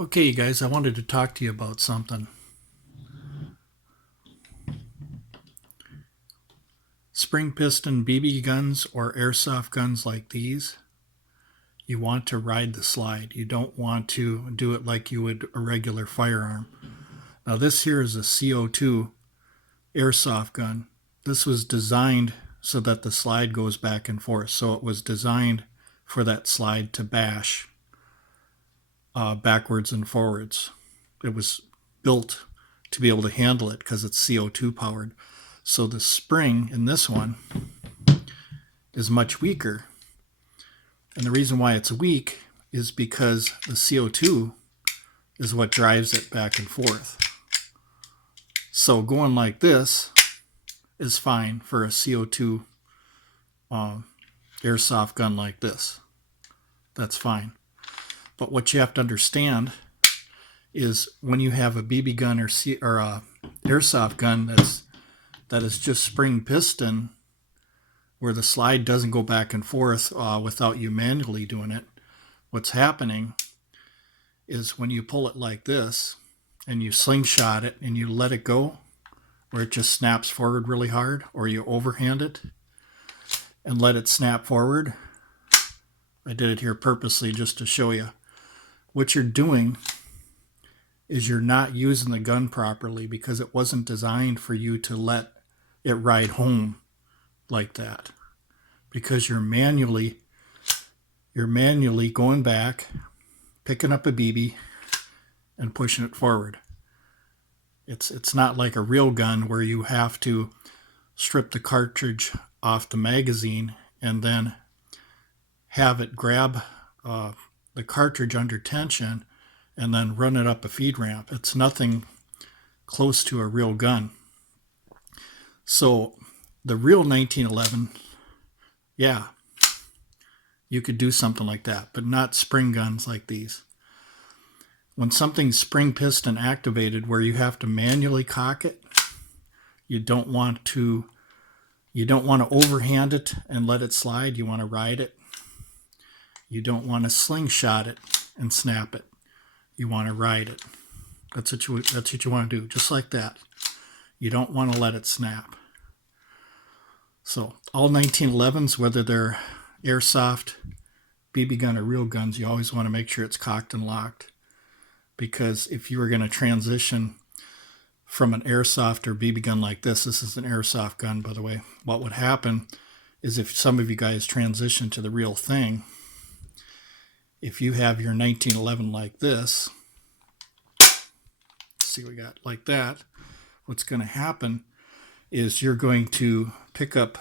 Okay, you guys, I wanted to talk to you about something. Spring piston BB guns or airsoft guns like these, you want to ride the slide. You don't want to do it like you would a regular firearm. Now, this here is a CO2 airsoft gun. This was designed so that the slide goes back and forth. So it was designed for that slide to bash backwards and forwards. It was built to be able to handle it because it's CO2 powered. So the spring in this one is much weaker. And the reason why it's weak is because the CO2 is what drives it back and forth. So going like this is fine for a CO2 airsoft gun like this. That's fine. But what you have to understand is when you have a BB gun or a airsoft gun that is just spring piston, where the slide doesn't go back and forth without you manually doing it, what's happening is when you pull it like this and you slingshot it and you let it go, where it just snaps forward really hard, or you overhand it and let it snap forward. I did it here purposely just to show you. What you're doing is you're not using the gun properly because it wasn't designed for you to let it ride home like that, because you're manually going back, picking up a BB and pushing it forward. It's not like a real gun where you have to strip the cartridge off the magazine and then have it grab the cartridge under tension and then run it up a feed ramp. It's nothing close to a real gun. So the real 1911, yeah, you could do something like that, but not spring guns like these. When something's spring piston activated where you have to manually cock it, you don't want to overhand it and let it slide. You want to ride it. You don't want to slingshot it and snap it. You want to ride it. That's what you want to do, just like that. You don't want to let it snap. So all 1911s, whether they're airsoft, BB gun, or real guns, you always want to make sure it's cocked and locked. Because if you were going to transition from an airsoft or BB gun like this is an airsoft gun, by the way, what would happen is if some of you guys transition to the real thing, if you have your 1911 like this, see what we got like that, what's going to happen is you're going to pick up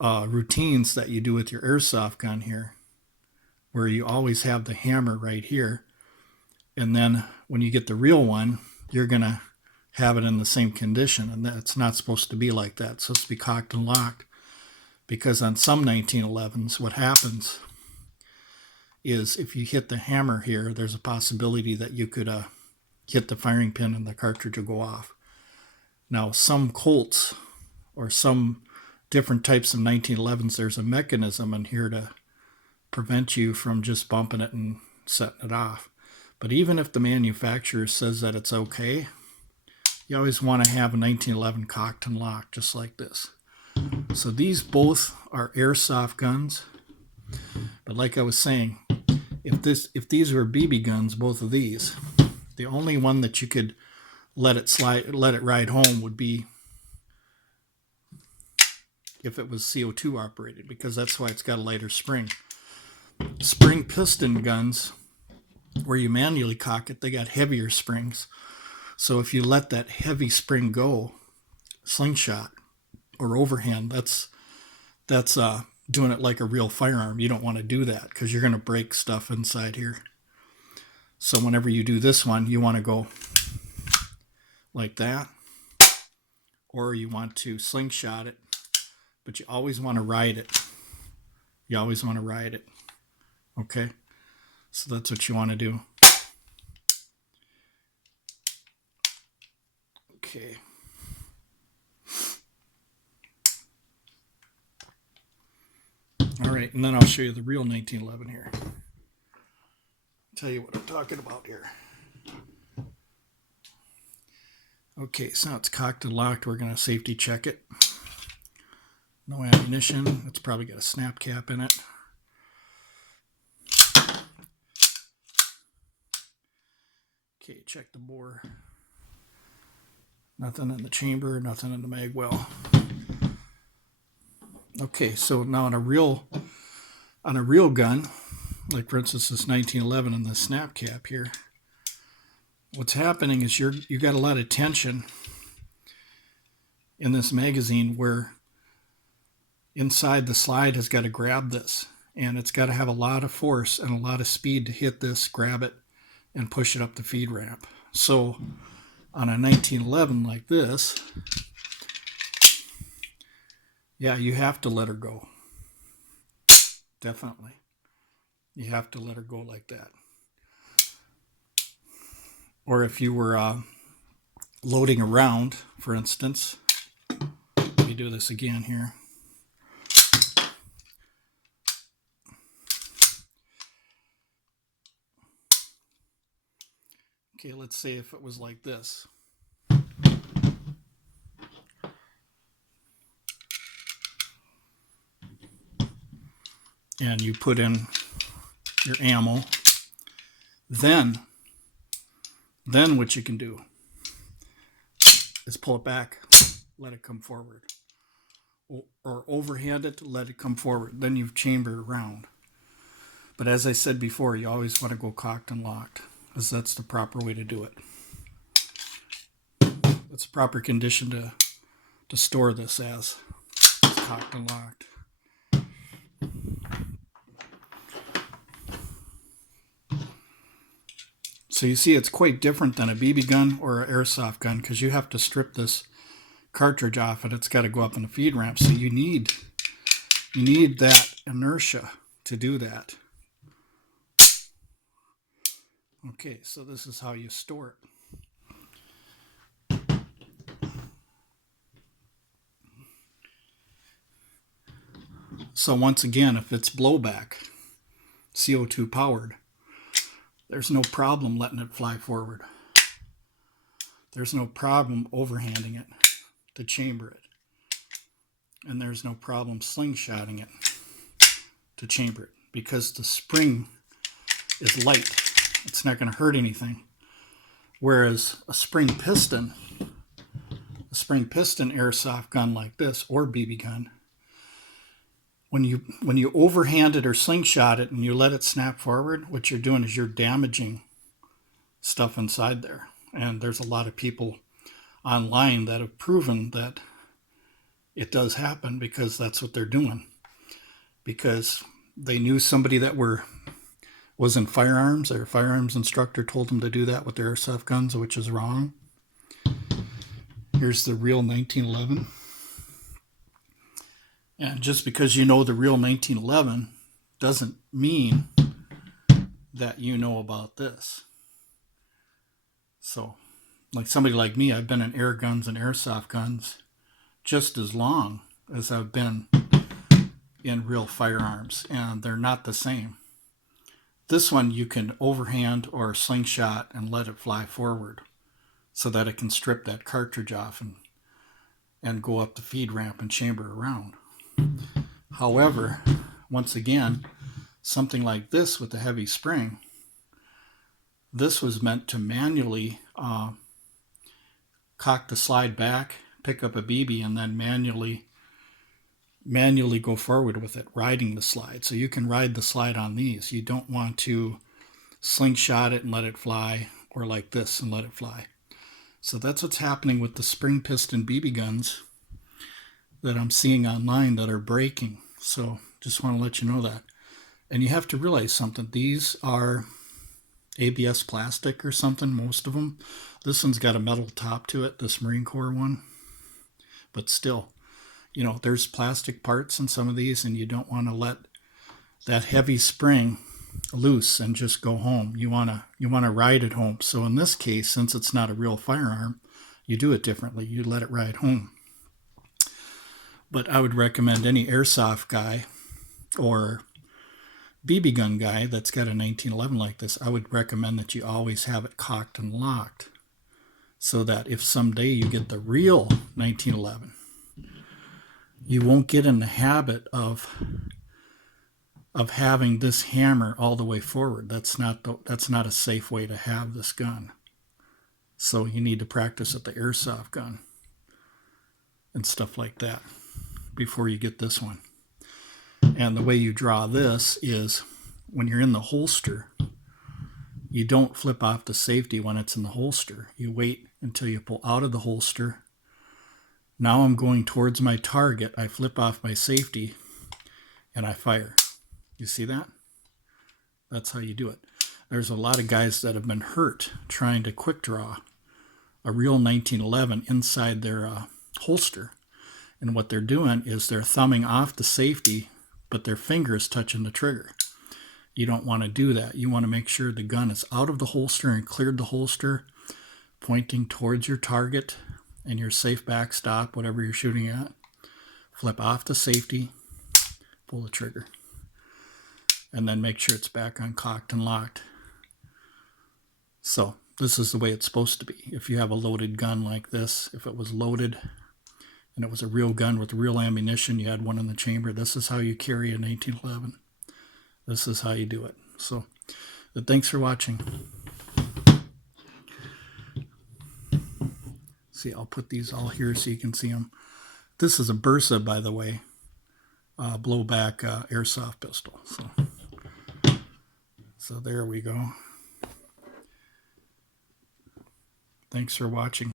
routines that you do with your airsoft gun here, where you always have the hammer right here. And then when you get the real one, you're going to have it in the same condition. And that's not supposed to be like that. It's supposed to be cocked and locked. Because on some 1911s, what happens is if you hit the hammer here, there's a possibility that you could hit the firing pin and the cartridge will go off. Now, some Colts or some different types of 1911s, there's a mechanism in here to prevent you from just bumping it and setting it off. But even if the manufacturer says that it's okay, you always want to have a 1911 cocked and locked just like this. So these both are airsoft guns. But like I was saying, if these were BB guns, both of these, the only one that you could let it ride home would be if it was CO2 operated, because that's why it's got a lighter spring. Spring piston guns, where you manually cock it, they got heavier springs. So if you let that heavy spring go, slingshot or overhand, that's doing it like a real firearm. You don't want to do that because you're going to break stuff inside here. So whenever you do this one, you want to go like that, or you want to slingshot it, but you always want to ride it. You always want to ride it. Okay? So that's what you want to do. Okay. All right, and then I'll show you the real 1911 here. tell you what I'm talking about here. Okay, so now it's cocked and locked. We're going to safety check it. No ammunition. It's probably got a snap cap in it. Okay, check the bore. Nothing in the chamber, nothing in the mag well. Okay, so now on a real gun, like for instance this 1911 and the snap cap here, what's happening is you got a lot of tension in this magazine where inside the slide has got to grab this, and it's got to have a lot of force and a lot of speed to hit this, grab it, and push it up the feed ramp. So on a 1911 like this, yeah, you have to let her go. Definitely. You have to let her go like that. Or if you were loading around, for instance, let me do this again here. Okay, let's say if it was like this. And you put in your ammo, then what you can do is pull it back, let it come forward, or overhand it, let it come forward. Then you've chambered around. But as I said before, you always want to go cocked and locked, because that's the proper way to do it. It's a proper condition to store this as. It's cocked and locked. So you see it's quite different than a BB gun or an airsoft gun, because you have to strip this cartridge off and it's got to go up in the feed ramp. So you need that inertia to do that. Okay, so this is how you store it. So once again, if it's blowback, CO2 powered, there's no problem letting it fly forward. There's no problem overhanding it to chamber it. And there's no problem slingshotting it to chamber it, because the spring is light. It's not going to hurt anything. Whereas a spring piston airsoft gun like this, or BB gun, when you overhand it or slingshot it and you let it snap forward, what you're doing is you're damaging stuff inside there. And there's a lot of people online that have proven that it does happen, because that's what they're doing. Because they knew somebody that was in firearms. Their firearms instructor told them to do that with their airsoft guns, which is wrong. Here's the real 1911. And just because you know the real 1911 doesn't mean that you know about this. So, like somebody like me, I've been in air guns and airsoft guns just as long as I've been in real firearms, and they're not the same. This one you can overhand or slingshot and let it fly forward so that it can strip that cartridge off and go up the feed ramp and chamber around. However, once again, something like this with a heavy spring, this was meant to manually cock the slide back, pick up a BB, and then manually go forward with it, riding the slide. So you can ride the slide on these. You don't want to slingshot it and let it fly, or like this and let it fly. So that's what's happening with the spring piston BB guns that I'm seeing online that are breaking. So just want to let you know that. And you have to realize something. These are ABS plastic or something, most of them. This one's got a metal top to it, this Marine Corps one. But still, you know, there's plastic parts in some of these, and you don't want to let that heavy spring loose and just go home. You want to ride it home. So in this case, since it's not a real firearm, you do it differently. You let it ride home. But I would recommend any airsoft guy or BB gun guy that's got a 1911 like this, I would recommend that you always have it cocked and locked, so that if someday you get the real 1911, you won't get in the habit of having this hammer all the way forward. That's not a safe way to have this gun. So you need to practice at the airsoft gun and stuff like that before you get this one. And the way you draw this is when you're in the holster, you don't flip off the safety when it's in the holster. You wait until you pull out of the holster. Now I'm going towards my target. I flip off my safety and I fire. You see that? That's how you do it. There's a lot of guys that have been hurt trying to quick draw a real 1911 inside their holster. And what they're doing is they're thumbing off the safety, but their fingers touching the trigger. You don't want to do that. You want to make sure the gun is out of the holster and cleared the holster, pointing towards your target and your safe backstop, whatever you're shooting at. Flip off the safety, pull the trigger, and then make sure it's back on cocked and locked. So this is the way it's supposed to be. If you have a loaded gun like this, if it was loaded and it was a real gun with real ammunition, you had one in the chamber, this is how you carry a 1911. This is how you do it. So thanks for watching. See, I'll put these all here so you can see them. This is a Bursa, by the way, blowback airsoft pistol. So there we go. Thanks for watching.